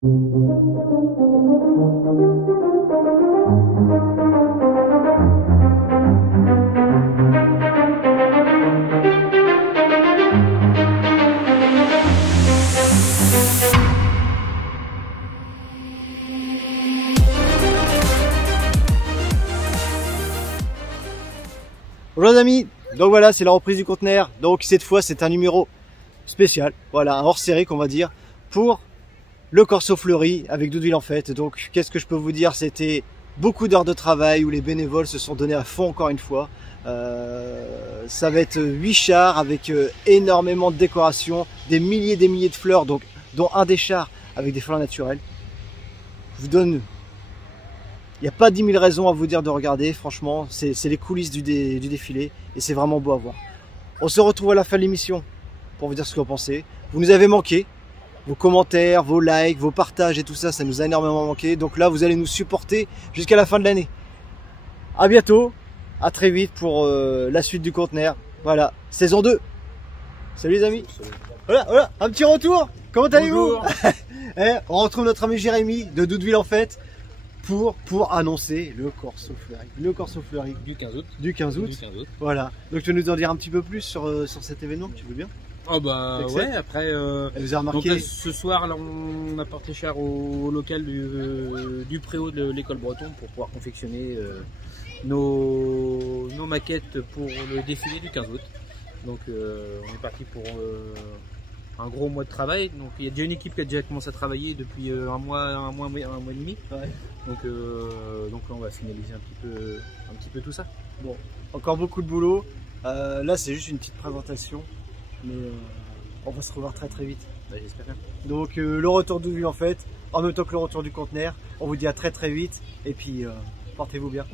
Bonjour les amis, donc voilà, c'est la reprise du conteneur. Donc cette fois c'est un numéro spécial, voilà, un hors série qu'on va dire, pour le Corso Fleury avec Doudeville en fait. Donc qu'est-ce que je peux vous dire, c'était beaucoup d'heures de travail où les bénévoles se sont donnés à fond encore une fois. Ça va être 8 chars avec énormément de décorations, des milliers de fleurs, donc dont un des chars avec des fleurs naturelles. Je vous donne... Il n'y a pas 10 000 raisons à vous dire de regarder, franchement, c'est les coulisses du défilé et c'est vraiment beau à voir. On se retrouve à la fin de l'émission pour vous dire ce que vous pensez. Vous nous avez manqué, vos commentaires, vos likes, vos partages et tout ça, ça nous a énormément manqué. Donc là, vous allez nous supporter jusqu'à la fin de l'année. À bientôt, à très vite pour la suite du conteneur. Voilà, saison 2. Salut les amis. Voilà, un petit retour. Comment allez-vous? On retrouve notre ami Jérémy de Doudeville en fait. Pour annoncer le Corso Fleury du 15 août. Du 15 août. Voilà. Donc tu veux nous en dire un petit peu plus sur cet événement, tu veux bien? Oh bah ouais, après vous avez remarqué... donc là, ce soir là, on apporte les chars au local du préau de l'école breton pour pouvoir confectionner nos maquettes pour le défilé du 15 août. Donc on est parti pour un gros mois de travail. Donc il y a déjà une équipe qui a déjà commencé à travailler depuis un mois et demi. Ouais. Donc là on va finaliser un petit peu tout ça. Bon, encore beaucoup de boulot. Là c'est juste une petite présentation, mais on va se revoir très vite. Bah, j'espère bien. Donc le retour de Doudeville en fait, en même temps que le retour du conteneur. On vous dit à très vite et puis portez-vous bien.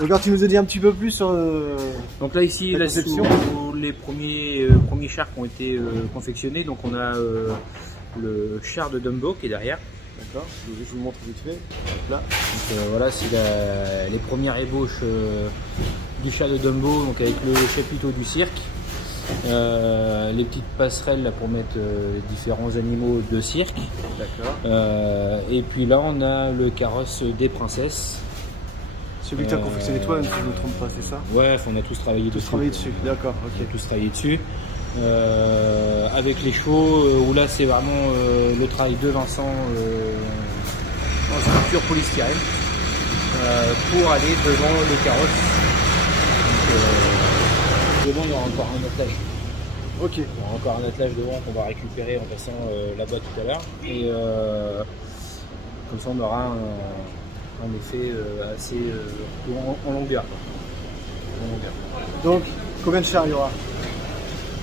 Donc alors tu nous as dit un petit peu plus sur donc là ici là, les premiers chars qui ont été confectionnés. Donc on a le char de Dumbo qui est derrière. D'accord, je vous montre vite fait. Donc là. Donc voilà, c'est les premières ébauches du char de Dumbo, donc avec le chapiteau du cirque. Les petites passerelles là, pour mettre différents animaux de cirque. D'accord. Et puis là on a le carrosse des princesses. Celui que tu as confectionné toi, même si je ne me trompe pas, c'est ça? Ouais, on a tous travaillé dessus. D'accord, ok. On a tous travaillé dessus. Avec les chevaux, où là c'est vraiment le travail de Vincent en sculpture polystyrène pour aller devant le carrosse. Donc, devant il y aura encore un attelage. Ok. Il y aura encore un attelage devant qu'on va récupérer en passant là-bas tout à l'heure. Et comme ça on aura un effet assez en longueur. Donc combien de chars il y aura?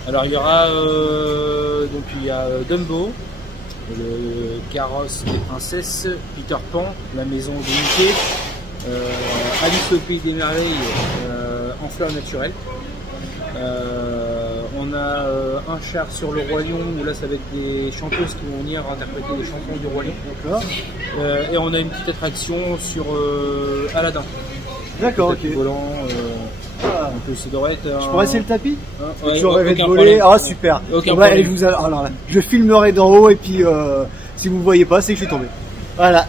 Alors il y aura donc il y a Dumbo, le carrosse des princesses, Peter Pan, la maison de Mickey, Alice au pays des merveilles en fleurs naturelles. On a un char sur le Roi Lion, où là ça va être des chanteuses qui vont venir interpréter des chansons du Roi Lion. D'accord. Et on a une petite attraction sur Aladdin. D'accord, ok. Tapis volant, donc ça devrait être Je pourrais essayer le tapis? ouais, Toujours rêvé de aucun voler. problème. Ah, super. Aucun Ouais, problème. et vous alors là, je filmerai d'en haut et puis si vous ne voyez pas, c'est que je suis tombé. Voilà.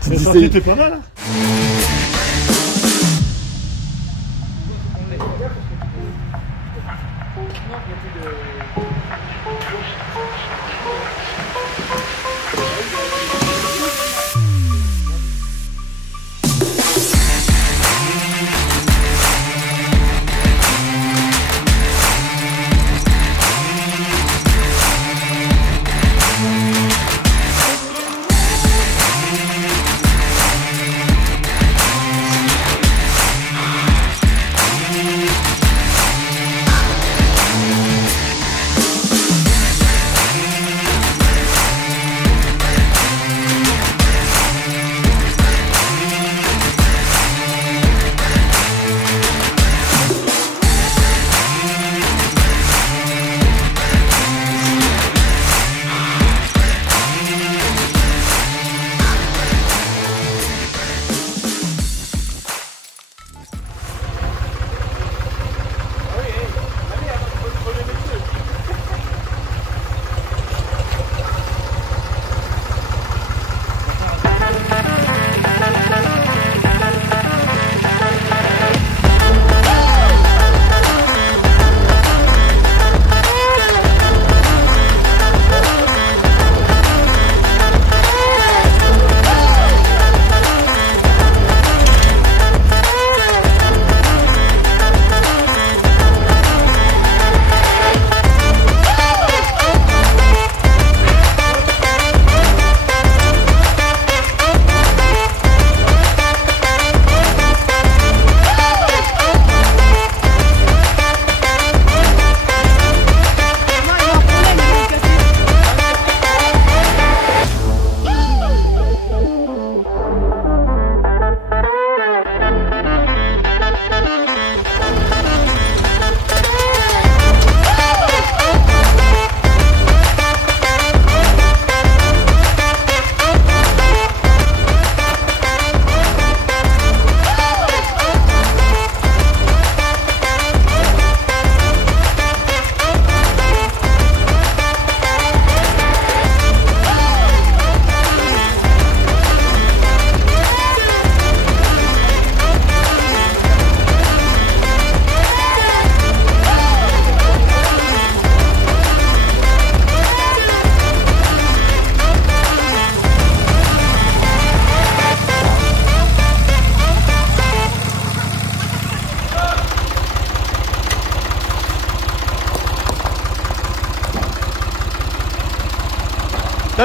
C'était pas mal.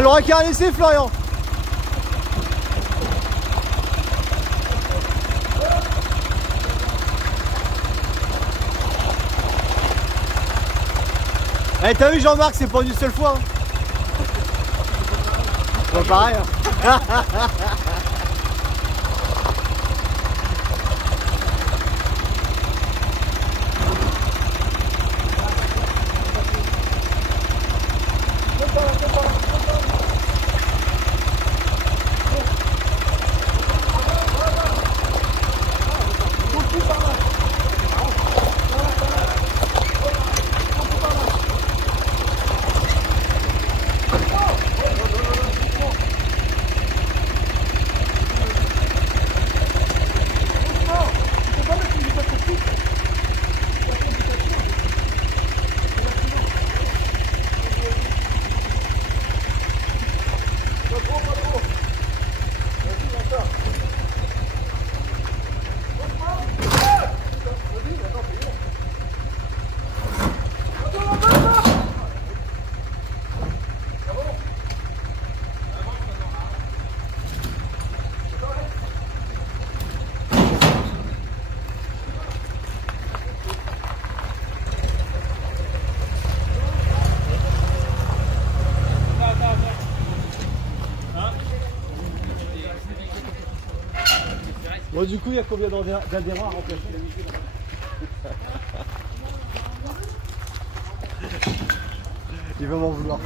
T'as le qu'à laisser, Florian. Eh, t'as vu Jean-Marc, c'est pas une seule fois. Hein. Pas pareil. Hein. Bon, du coup, il y a combien d'adhérents à remplacer? Il va m'en vouloir.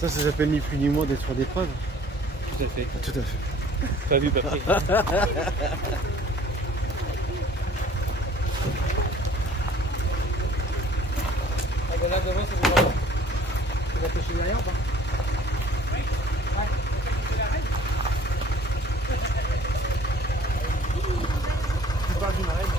Ça s'appelle ni plus ni moins détruire des preuves. Tout à fait. Tout à fait. Pas vu, pas pris. Là, devant, c'est bon. Tu vas pêcher derrière ou pas? Oui. C'est la reine. Tu parles d'une reine.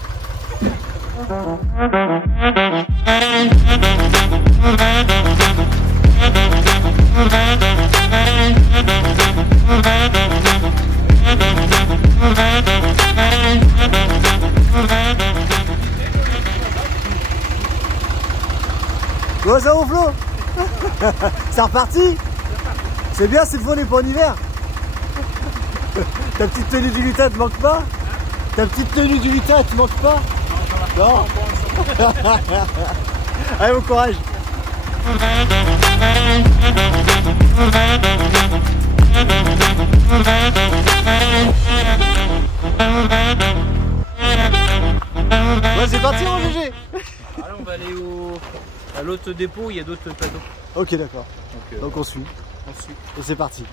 Bon, ça va Flo. C'est reparti. C'est bien, cette fois on n'est pas en hiver. Ta petite tenue du lutin te manque pas? Ta petite tenue du lutin te manque pas? Non. Allez, bon courage. Bon, c'est parti mon GG. Alors on va aller à l'autre dépôt, il y a d'autres plateaux. Ok, d'accord. Donc on suit. On suit. Et c'est parti.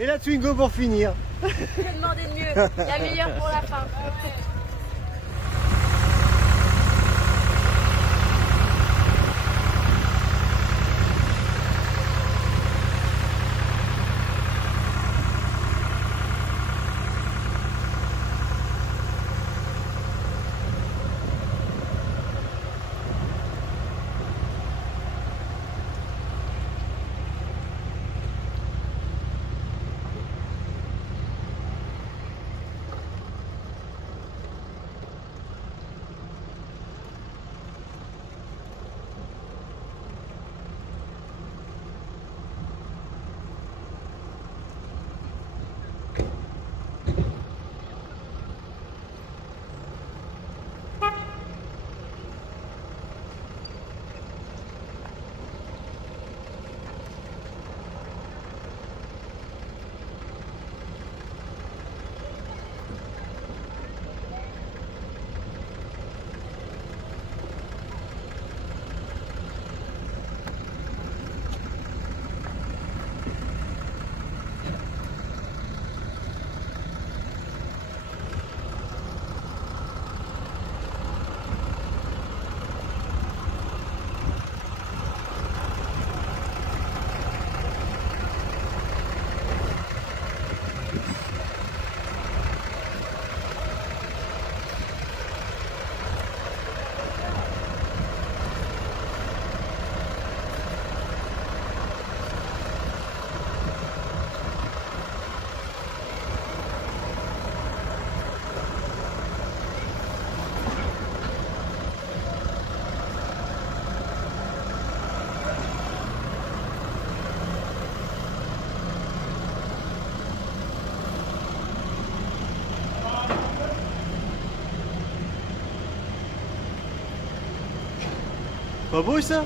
Et la Twingo pour finir. Je vais demander de mieux. La meilleure pour la fin. Pas beau ça?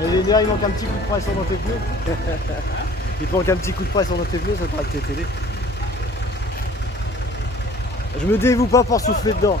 Là, il manque un petit coup de pression dans tes pneus. Il manque un petit coup de pression dans tes pneus, ça pourrait peut-être t'aider. Je me dévoue pas pour souffler dedans.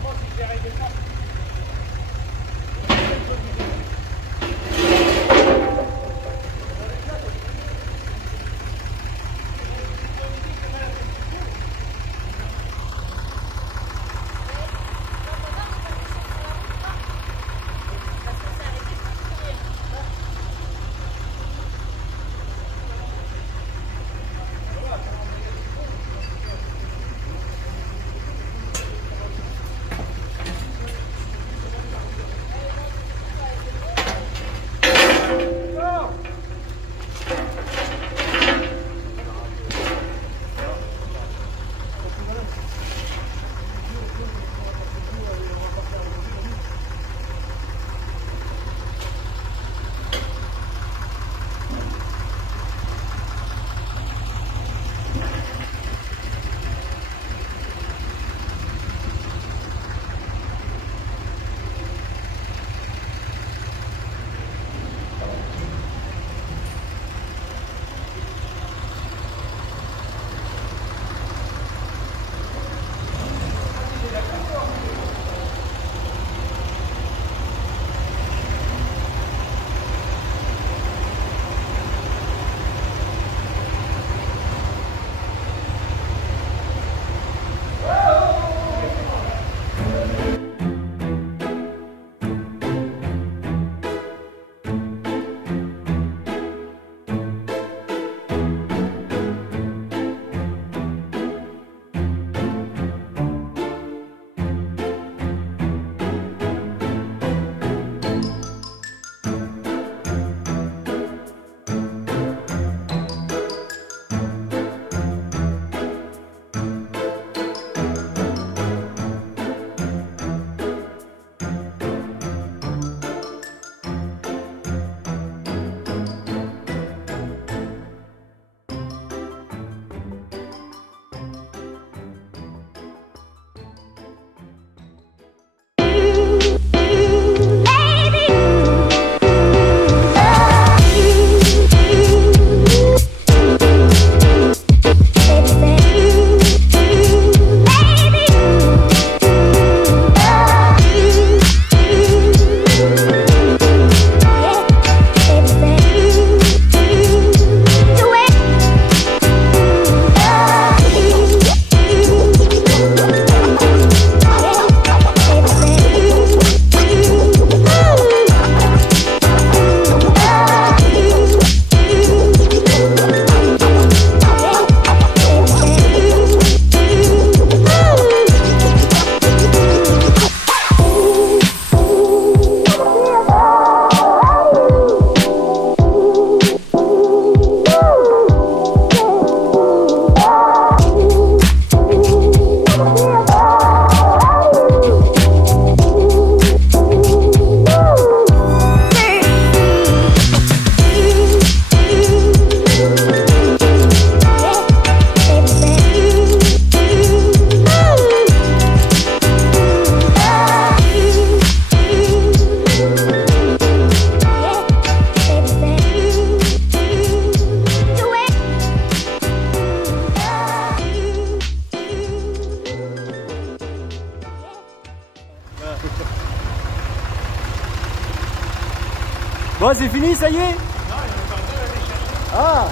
Bon, c'est fini, ça y est? Non, il y en a encore deux à aller chercher. Ah!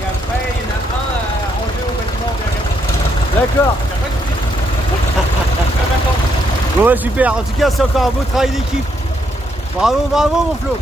Et après, il y en a un à ranger au bâtiment de la gare. D'accord. Bon, ouais, super. En tout cas, c'est encore un beau travail d'équipe. Bravo, bravo, mon Flo.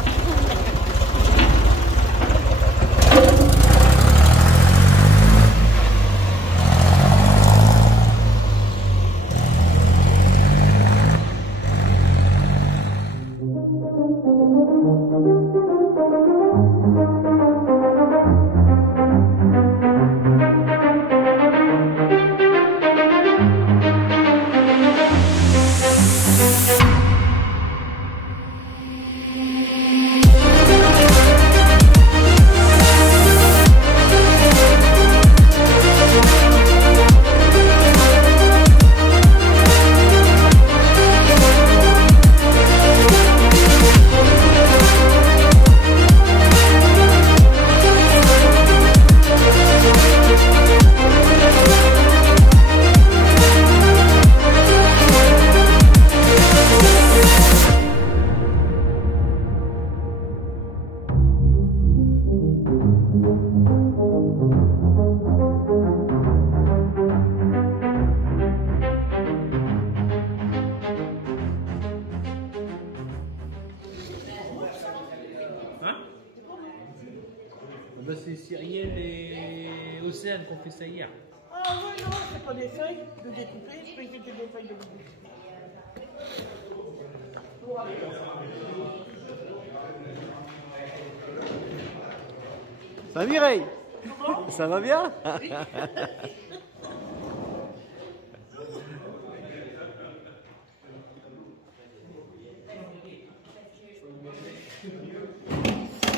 Bah, c'est Cyrielle et Océane qui ont fait ça hier. Ah ouais, non, c'est pas des feuilles de découper, je croyais que c'était des feuilles de découper. Ça va Mireille? Ça va bien? Ça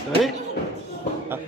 va aller? Ah.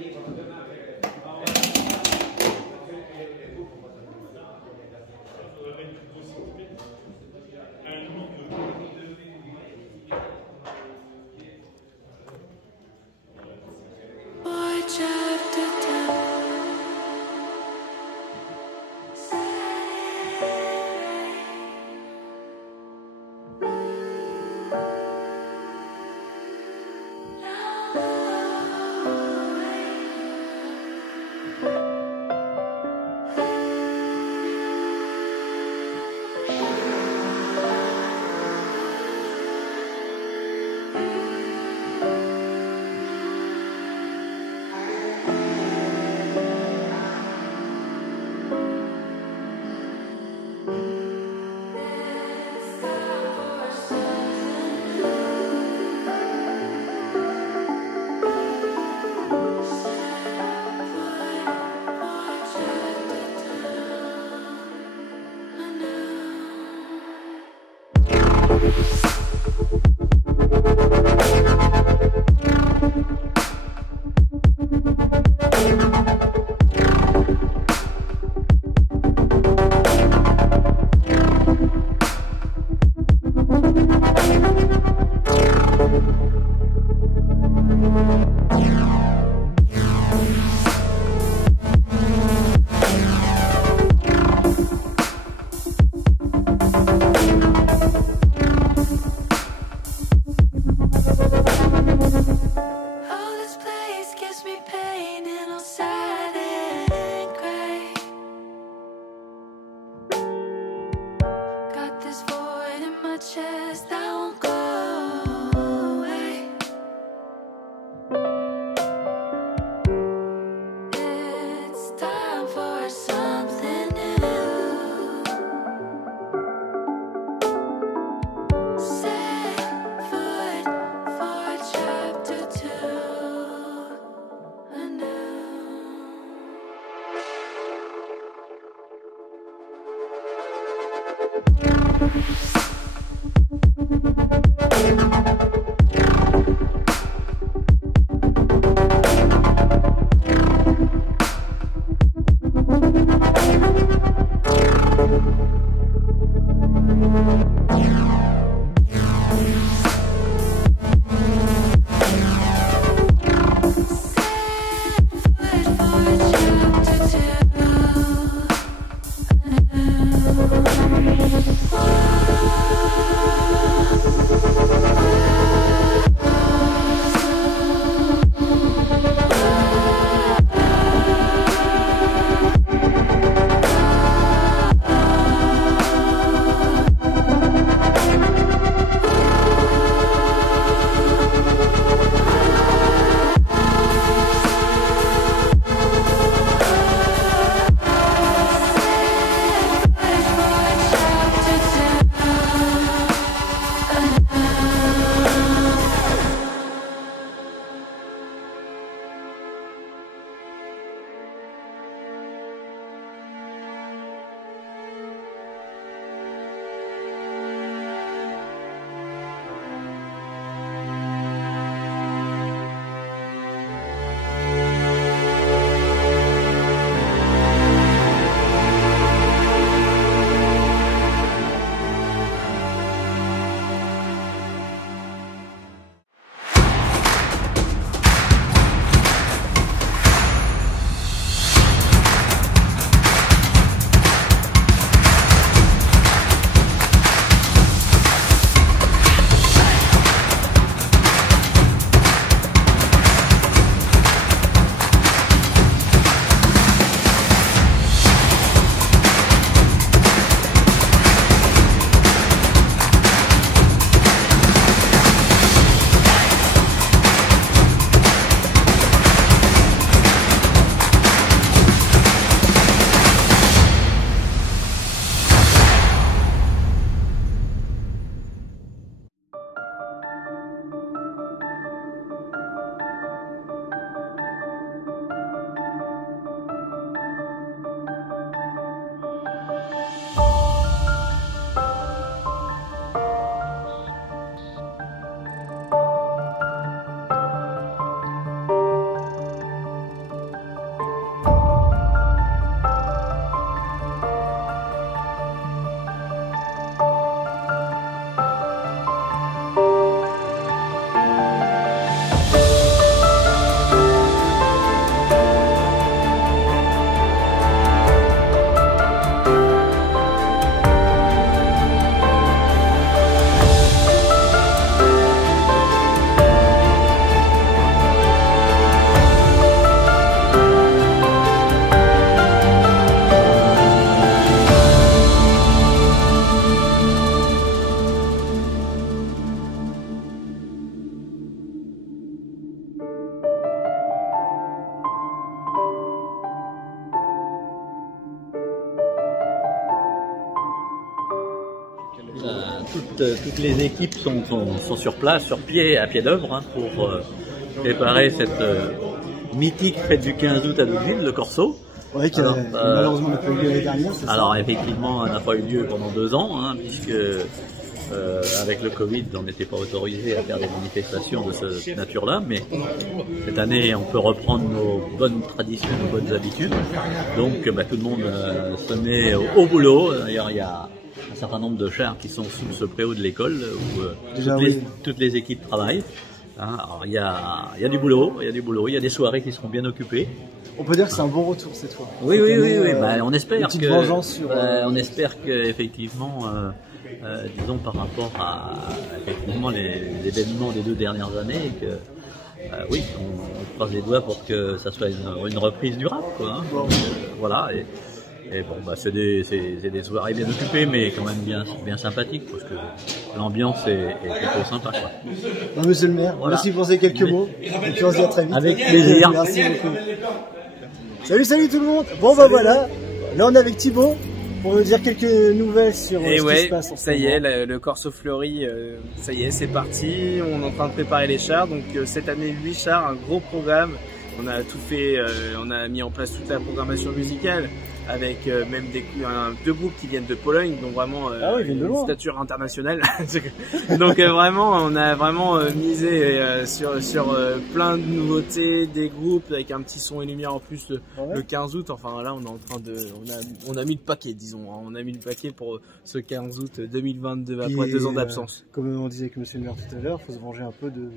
toutes les équipes sont sur place, sur pied, à pied d'œuvre, hein, pour préparer cette mythique fête du 15 août à Deauville, le Corso. Ouais, qui a malheureusement n'a pas eu lieu l'année dernière, c'est ça? Alors effectivement, elle n'a pas eu lieu pendant 2 ans, hein, puisque avec le Covid, on n'était pas autorisé à faire des manifestations de cette nature-là, mais cette année, on peut reprendre nos bonnes traditions, nos bonnes habitudes. Donc tout le monde se met au boulot. D'ailleurs, il y a un certain nombre de chars qui sont sous ce préau de l'école où toutes les équipes travaillent. Hein, alors il y a du boulot, il y a des soirées qui seront bien occupées. On peut dire que c'est un bon retour cette fois. Oui, on espère que vengeance sur, on espère que effectivement, disons par rapport à effectivement les événements des 2 dernières années, que oui, on croise les doigts pour que ça soit une reprise durable, quoi. Hein. Bon. Voilà. Et bon, c'est des soirées bien occupées, mais quand même bien sympathiques, parce que l'ambiance est plutôt sympa, quoi. Non, monsieur le maire, voilà. merci pour ces quelques mots. Et puis on se dit à très vite. Avec plaisir. Merci beaucoup. Salut tout le monde. Bon voilà, là on est avec Thibaut pour nous dire quelques nouvelles sur ce qui se passe. Ça y est, le Corso Fleury, ça y est, c'est parti. On est en train de préparer les chars. Donc cette année 8 chars, un gros programme. On a tout fait, on a mis en place toute la programmation musicale avec même 2 groupes qui viennent de Pologne, donc vraiment une stature internationale. Donc vraiment, on a vraiment misé sur plein de nouveautés, des groupes avec un petit son et lumière en plus le 15 août. Enfin là, on est en train de, on a mis le paquet, disons. Hein. On a mis le paquet pour ce 15 août 2022 après 2 ans d'absence. Comme on disait avec monsieur le maire tout à l'heure, il faut se venger un peu de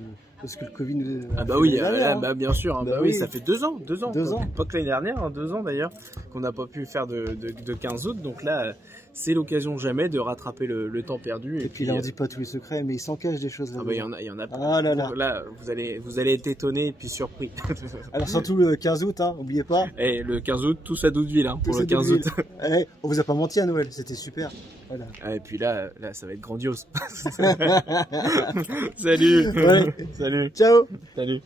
ce que le Covid nous a bien sûr, oui, ça fait 2 ans. 2 ans. Pas que l'année dernière, 2 ans d'ailleurs, qu'on n'a pas pu faire de 15 août. Donc là, c'est l'occasion jamais de rattraper le temps perdu. Et puis là, on dit pas tous les secrets, mais il s'en cache des choses là. Il y en a. Ah là là. Là, vous allez être étonné et puis surpris. Alors surtout le 15 août, hein, oubliez pas. Et le 15 août, tous à Deauville, hein, pour le 15 août. On vous a pas menti à Noël, c'était super. Voilà. Et puis là, ça va être grandiose. Salut. Ouais. Salut. Ciao. Salut.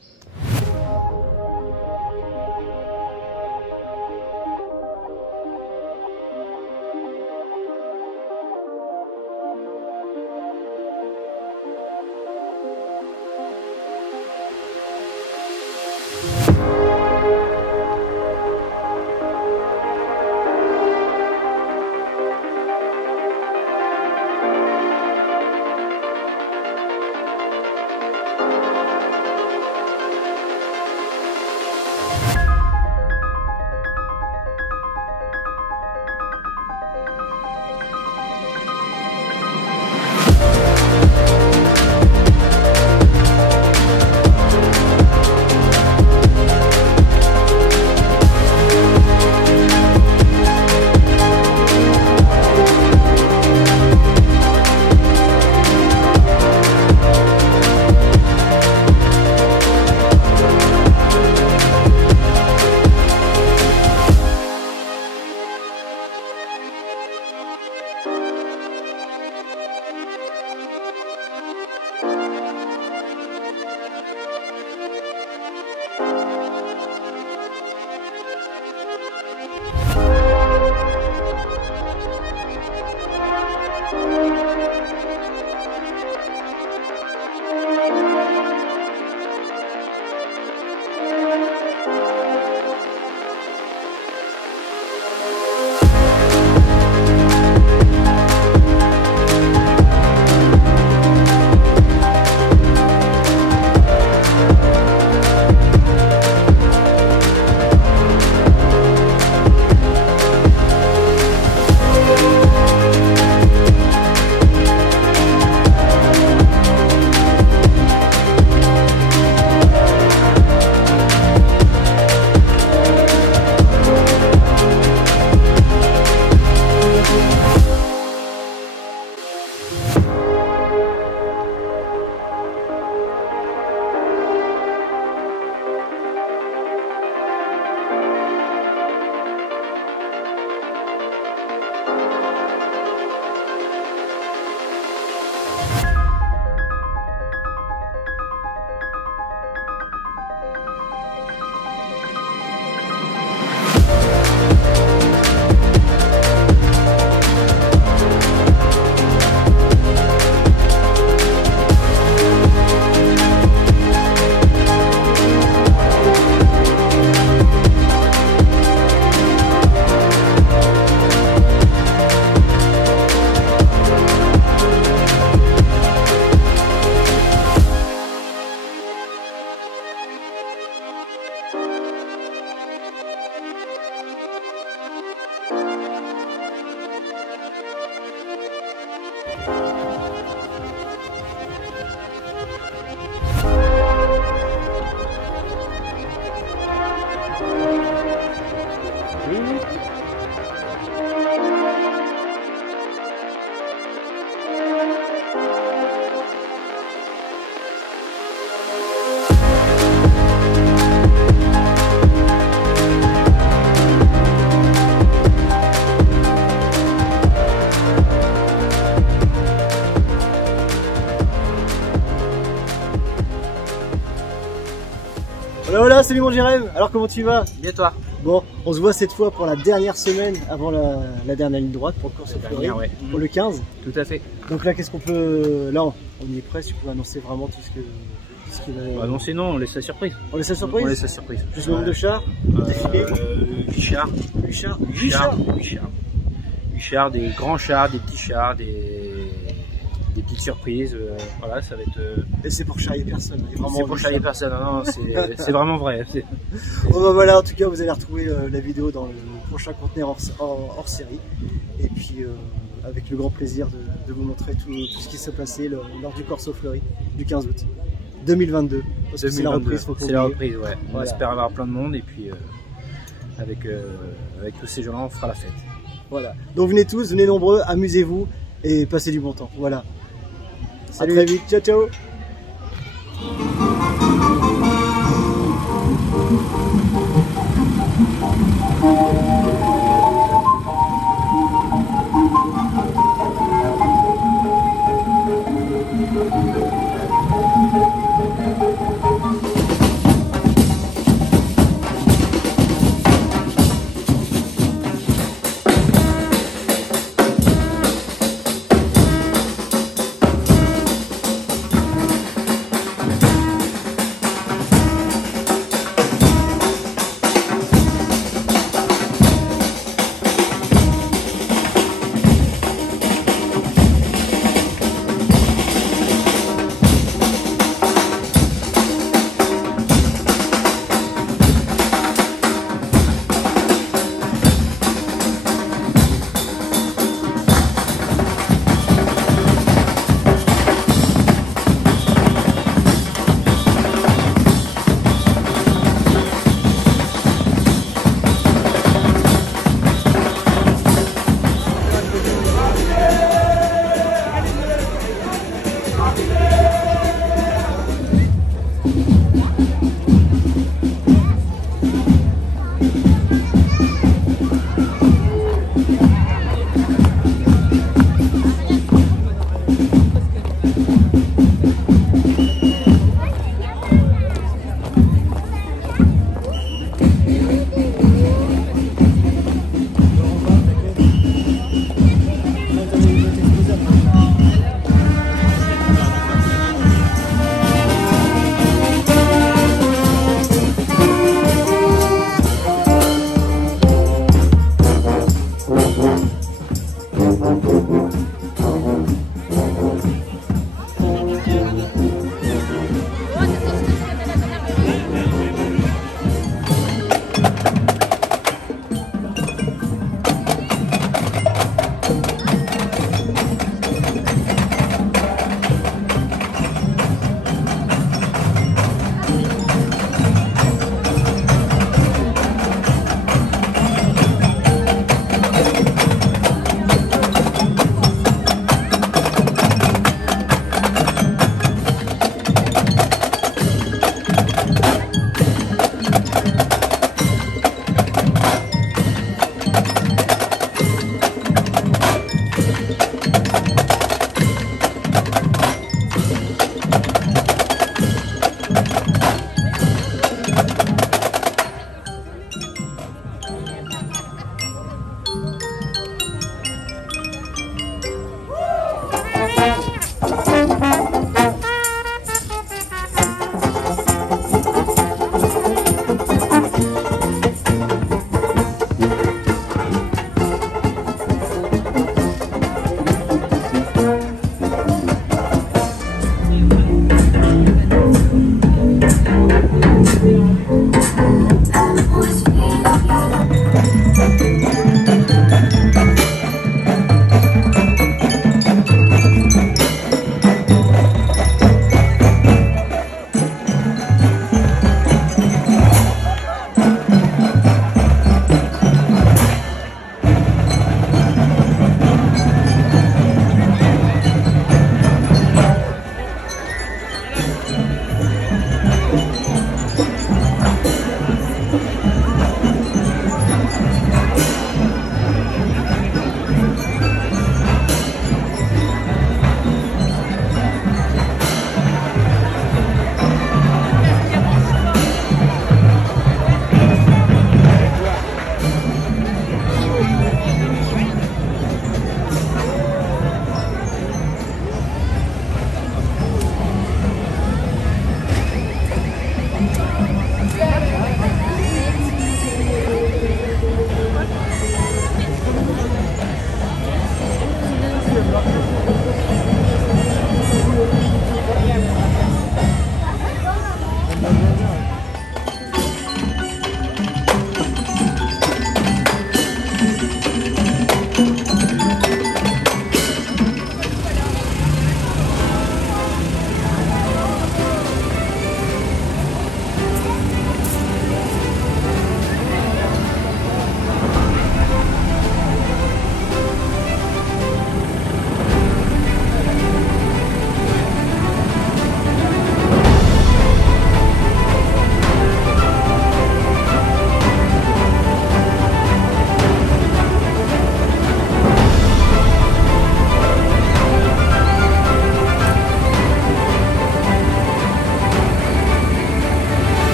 Voilà, salut mon Jérém. Alors comment tu vas? Bien toi? Bon, on se voit cette fois pour la dernière semaine avant la dernière ligne droite pour le course au Fleury, ouais. pour le 15. Tout à fait. Donc là, qu'est-ce qu'on peut... Là, on y est presque, tu peux annoncer vraiment tout ce qui va... Bah non, c'est non, on laisse la surprise. On laisse la surprise? On laisse la surprise. Juste le nombre de chars, défilé. 8 chars. 8 chars. 8 chars. 8 chars, des grands chars, des petits chars, des petites surprises. Voilà, ça va être... Et c'est pour charrier personne. C'est pour charrier personne, non, c'est vraiment vrai. Bon bah voilà, en tout cas, vous allez retrouver la vidéo dans le prochain conteneur hors série. Et puis, avec le grand plaisir de vous montrer tout ce qui s'est passé lors du Corso Fleury du 15 août 2022. Parce que c'est la reprise, faut pas C'est la oublier. reprise, ouais. On Voilà. espère avoir plein de monde et puis avec tous ces gens-là, on fera la fête. Voilà. Donc venez tous, venez nombreux, amusez-vous et passez du bon temps. Voilà. Salut. À très vite. Ciao, ciao.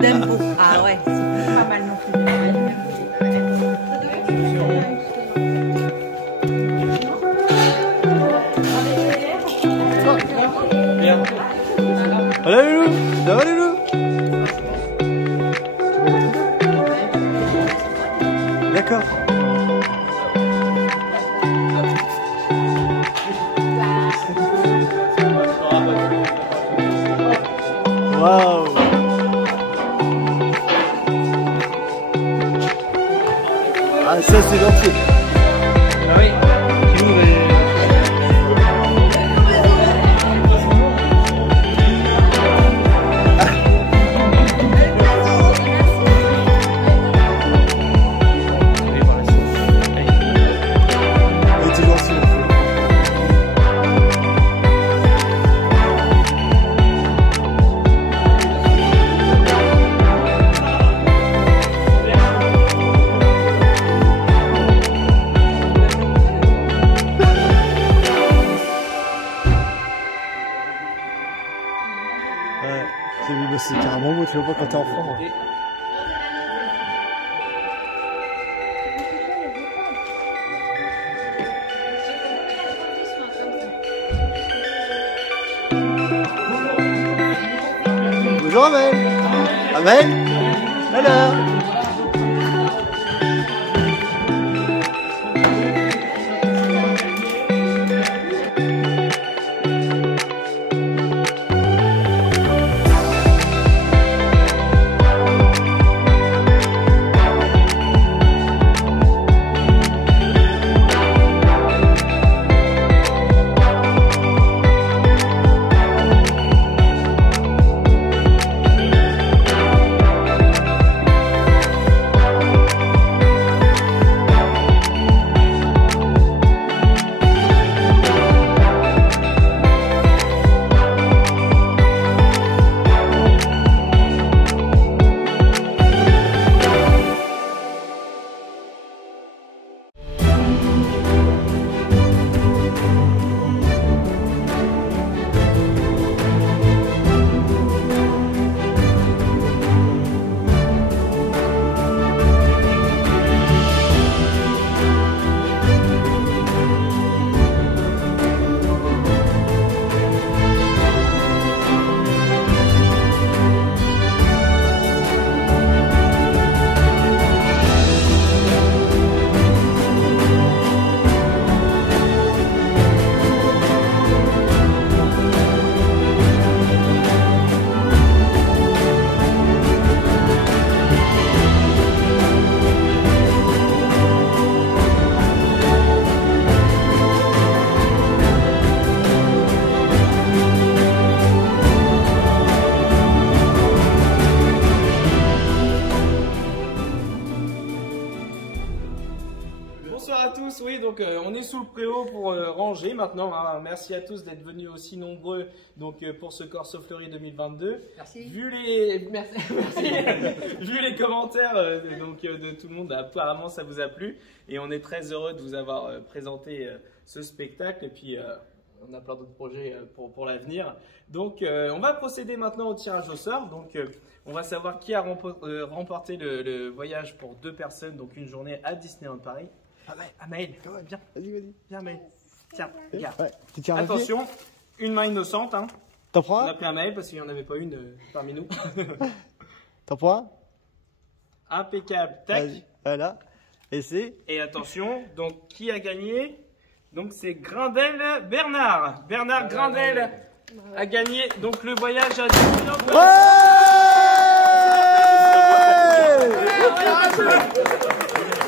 J'aime beaucoup. Ah ouais, c'est pas mal non plus. Allez, Loulou! Ça va, Loulou? D'accord. Waouh! Ah, ça, c'est gentil. Ah oui, tu nous Il est toujours si gentil. Ouais, c'est carrément beau, tu vois pas quand t'es enfant. Hein. Bonjour Amel. Amel. Hello. Bonsoir à tous, oui, donc on est sous le préau pour ranger maintenant. Hein. Merci à tous d'être venus aussi nombreux donc, pour ce Corso Fleury 2022. Merci. Vu les, Vu les commentaires donc, de tout le monde, apparemment ça vous a plu. Et on est très heureux de vous avoir présenté ce spectacle. Et puis on a plein d'autres projets pour l'avenir. Donc on va procéder maintenant au tirage au sort. Donc on va savoir qui a remporté le voyage pour 2 personnes, donc une journée à Disneyland Paris. Amael, viens. Vas-y. Viens, Amael. Tiens, regarde. Ouais, tu tires un pied. Attention, une main innocente. Hein. T'en prends On a un? pris Amael parce qu'il n'y en avait pas une parmi nous. T'en prends un? Impeccable. Tac. Vas-y. Voilà. Et c'est. Et attention, donc qui a gagné? Donc c'est Grindel Bernard. Bernard Grindel a gagné donc le voyage à Disneyland.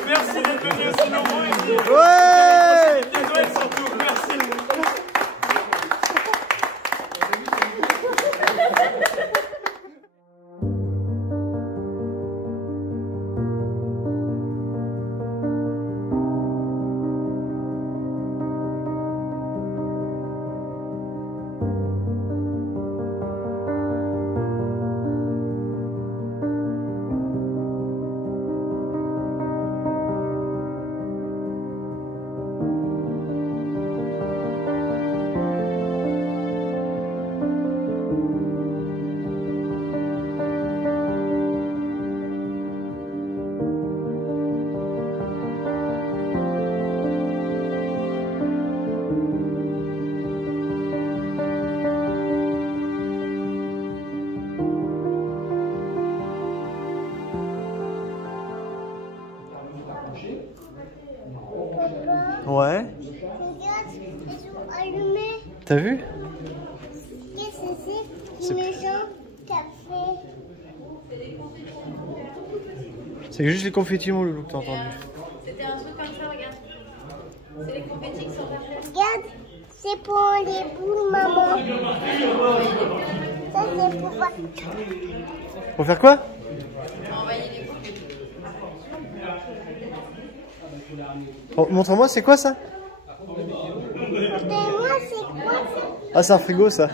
Merci d'être venu aussi nombreux ici. Ouais! Bien Noël surtout. Merci. T'as vu? Qu'est-ce que c'est? Une maison, café. C'est juste les confettis, mon loulou, que t'as entendu. C'était un truc comme ça, regarde. C'est les confettis qui sont derrière. Regarde, c'est pour les boules, maman. Ça, c'est pour... Pour faire quoi? Envoyer les confettis. Oh, montre-moi, c'est quoi ça? Montrez-moi, c'est quoi ça? Ah, c'est un frigo, ça. Un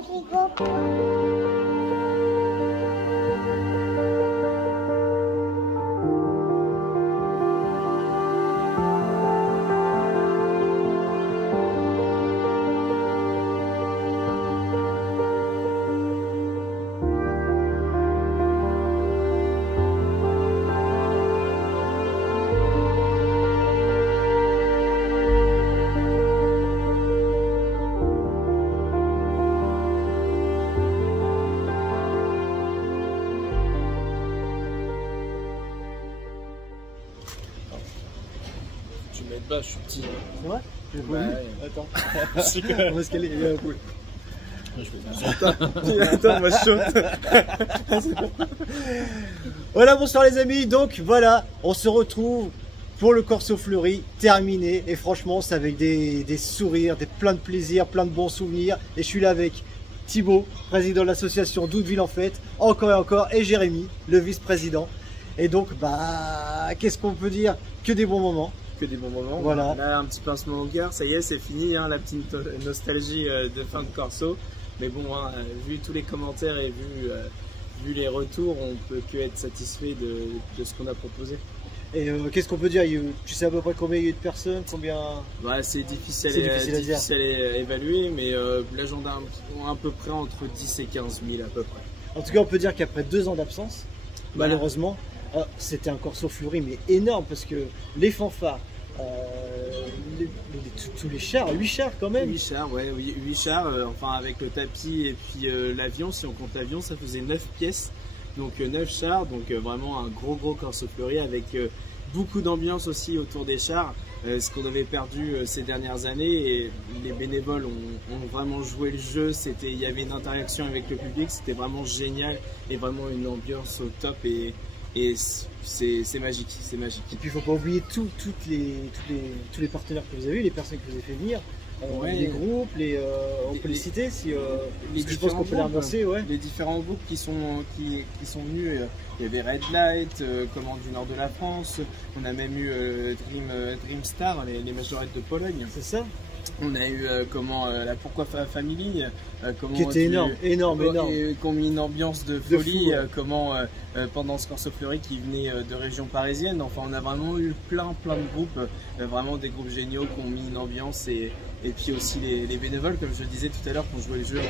frigo. Tu m'aides pas, je suis petit. C'est vrai? J'ai pas vu. Attends. Attends. On va se caler, il y a un coup. Attends, moi je saute. Voilà, bonsoir les amis. Donc voilà, on se retrouve pour le Corso Fleury terminé. Et franchement, c'est avec des sourires, plein de plaisir, plein de bons souvenirs. Et je suis là avec Thibaut, président de l'association Doudeville en Fête, encore et encore, et Jérémy, le vice-président. Et donc, bah, qu'est-ce qu'on peut dire? Que des bons moments. Que des bons moments. Voilà. Là, un petit pincement au cœur, ça y est, c'est fini, hein, la petite nostalgie de fin de Corso. Mais bon, hein, vu tous les commentaires et vu les retours, on peut que être satisfait de ce qu'on a proposé. Et qu'est-ce qu'on peut dire? Tu sais à peu près combien il y a eu de personnes? Combien? Ouais, c'est difficile à évaluer, mais là j'en ai à peu près entre 10 et 15 000 à peu près. En tout cas, on peut dire qu'après 2 ans d'absence, Voilà. malheureusement, c'était un Corso Fleury, mais énorme, parce que les fanfares, tous les chars, 8 chars quand même. 8 chars, ouais, 8 chars, enfin avec le tapis et puis l'avion, si on compte l'avion, ça faisait 9 pièces. Donc 9 chars, donc vraiment un gros Corso Fleury avec beaucoup d'ambiance aussi autour des chars, ce qu'on avait perdu ces dernières années, et les bénévoles ont vraiment joué le jeu. Il y avait une interaction avec le public, c'était vraiment génial et vraiment une ambiance au top, et c'est magique, c'est magique. Et puis il ne faut pas oublier tous les partenaires que vous avez, les personnes que vous avez fait venir. Ouais. Les groupes, on peut les citer si je pense qu'on peut les remercier, ouais. Les différents groupes qui sont venus, il y avait Red Light, Commande du Nord de la France, on a même eu Dream Star, les majorettes de Pologne. C'est ça. On a eu la Pourquoi Family, qui était énorme, et qui ont mis une ambiance de folie, pendant ce Corso Fleury qui venait de région parisienne. Enfin, on a vraiment eu plein de groupes, vraiment des groupes géniaux qui ont mis une ambiance, et puis aussi les bénévoles, comme je le disais tout à l'heure, qui ont joué le jeu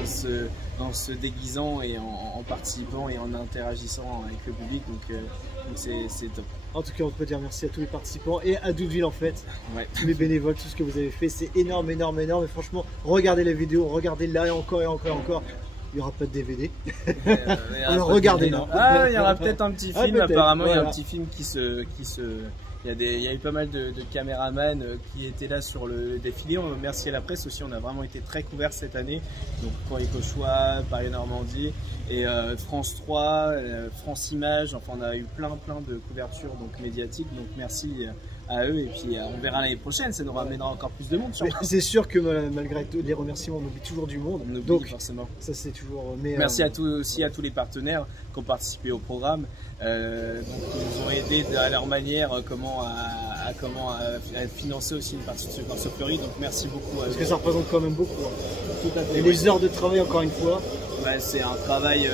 en se déguisant et en participant et en interagissant avec le public. Donc c'est top. En tout cas, on peut dire merci à tous les participants et à Doudeville en Fête, ouais. Tous les bénévoles, tout ce que vous avez fait, c'est énorme. Et franchement, regardez la vidéo, regardez-la et encore. Il n'y aura pas de DVD. Alors regardez-la. Ah, il y aura peut-être un petit film. Apparemment, voilà. Il y a un petit film il y a eu pas mal de caméramans qui étaient là sur le défilé. Merci à la presse aussi, on a vraiment été très couverts cette année. Donc pour les Cauchois, Paris Normandie et France 3, France Images, enfin on a eu plein de couvertures donc médiatiques. Donc merci à eux, et puis on verra l'année prochaine, ça nous ramènera encore plus de monde. C'est sûr que malgré les remerciements, on oublie toujours du monde. On oublie donc forcément. Ça c'est toujours. Merci aussi à tous les partenaires qui ont participé au programme, donc ils nous ont aidés à leur manière à financer aussi une partie de ce Corso Fleury. Donc merci beaucoup. Parce que ça représente quand même beaucoup. Tout à fait. Et les heures de travail, encore une fois. Ouais, c'est un travail,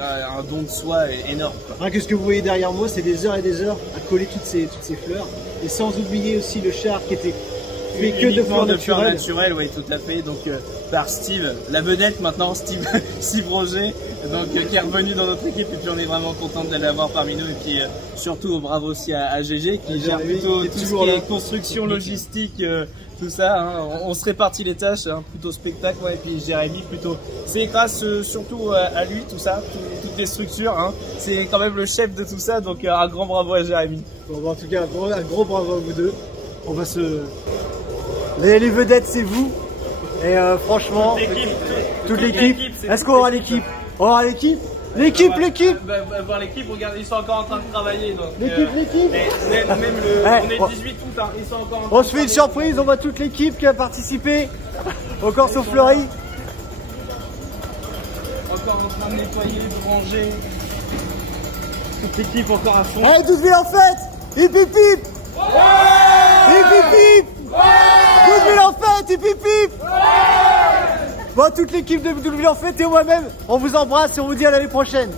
un don de soi énorme. Hein, que ce que vous voyez derrière moi, c'est des heures et des heures à coller toutes ces fleurs. Et sans oublier aussi le char qui était fait que de fleurs naturelles. Oui, tout à fait. Donc par Steve, la vedette maintenant, Steve Roger, donc qui est revenu dans notre équipe, et puis on est vraiment content de l'avoir parmi nous. Et puis surtout bravo aussi à GG qui gère plutôt tout ce qui est construction, logistique, tout ça, hein. On se répartit les tâches, hein, plutôt spectacle, ouais, et puis Jérémy plutôt. C'est grâce surtout à lui, tout ça, toutes les structures, hein. C'est quand même le chef de tout ça, donc un grand bravo à Jérémy. Bon, en tout cas, un gros bravo à vous deux. On va les vedettes, c'est vous. Et franchement, toute l'équipe. c'est Est-ce qu'on aura l'équipe? On aura l'équipe? L'équipe. Voir l'équipe, regarde, ils sont encore en train de travailler. L'équipe. On est 18 août, hein, ils sont encore en train On se fait une surprise, on voit toute l'équipe qui a participé au Corso Fleury. encore en train de nettoyer, de ranger. Toute l'équipe encore à fond. Allez, Doudeville en fête! Hip hip hip! Hip hip hip! Doudeville en fête! Hip hip hip! Bon, toute l'équipe de Doudeville en fête et moi-même, on vous embrasse et on vous dit à l'année prochaine.